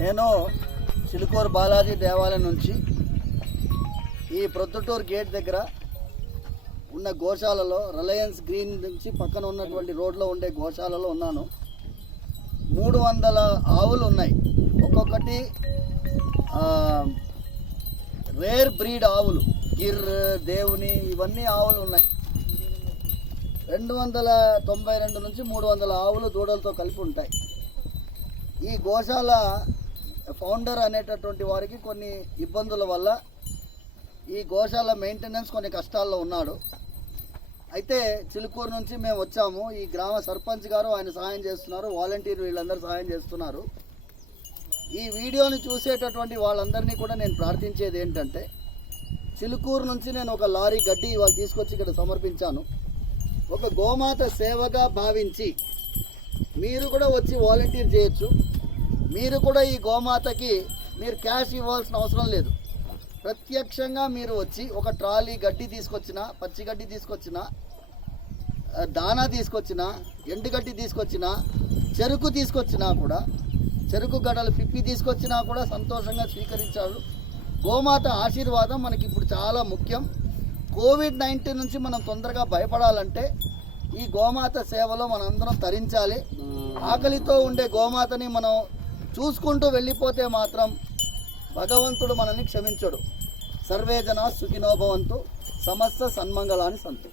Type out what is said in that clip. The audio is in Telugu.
నేను చిలుకూరు బాలాజీ దేవాలయం నుంచి ఈ ప్రొద్దుటూరు గేట్ దగ్గర ఉన్న గోశాలలో రిలయన్స్ గ్రీన్ నుంచి పక్కన ఉన్నటువంటి రోడ్లో ఉండే గోశాలలో ఉన్నాను. 300 ఆవులు ఉన్నాయి. ఒక్కొక్కటి రేర్ బ్రీడ్ ఆవులు, గిర్, దేవుని, ఇవన్నీ ఆవులు ఉన్నాయి. 292 నుంచి 300 ఆవులు దూడలతో కలిపి ఉంటాయి. ఈ గోశాల ఫౌండర్ అనేటటువంటి వారికి కొన్ని ఇబ్బందుల వల్ల ఈ గోశాల మెయింటెనెన్స్ కొన్ని కష్టాల్లో ఉన్నాడు. అయితే చిలుకూరు నుంచి మేము వచ్చాము. ఈ గ్రామ సర్పంచ్ గారు ఆయన సహాయం చేస్తున్నారు, వాలంటీర్ వీళ్ళందరూ సహాయం చేస్తున్నారు. ఈ వీడియోని చూసేటటువంటి వాళ్ళందరినీ కూడా నేను ప్రార్థించేది ఏంటంటే, చిలుకూరు నుంచి నేను ఒక లారీ గడ్డి ఇవాళ తీసుకొచ్చి ఇక్కడ సమర్పించాను. ఒక గోమాత సేవగా భావించి మీరు కూడా వచ్చి వాలంటీర్ చేయొచ్చు. మీరు కూడా ఈ గోమాతకి మీరు క్యాష్ ఇవ్వాల్సిన అవసరం లేదు. ప్రత్యక్షంగా మీరు వచ్చి ఒక ట్రాలీ గడ్డి తీసుకొచ్చినా, పచ్చిగడ్డి తీసుకొచ్చినా, దానా తీసుకొచ్చినా, ఎండుగడ్డి తీసుకొచ్చినా, చెరుకు తీసుకొచ్చినా కూడా, చెరుకు గడలు పిప్పి తీసుకొచ్చినా కూడా సంతోషంగా స్వీకరించారు. గోమాత ఆశీర్వాదం మనకి ఇప్పుడు చాలా ముఖ్యం. కోవిడ్-19 నుంచి మనం తొందరగా భయపడాలంటే ఈ గోమాత సేవలో మనందరం తరించాలి. ఆకలితో ఉండే గోమాతని మనం చూసుకుంటూ వెళ్ళిపోతే మాత్రం భగవంతుడు మనల్ని క్షమించడు. సర్వే జనా సుఖినో భవంతు, సమస్త సన్మంగళాని సంతు.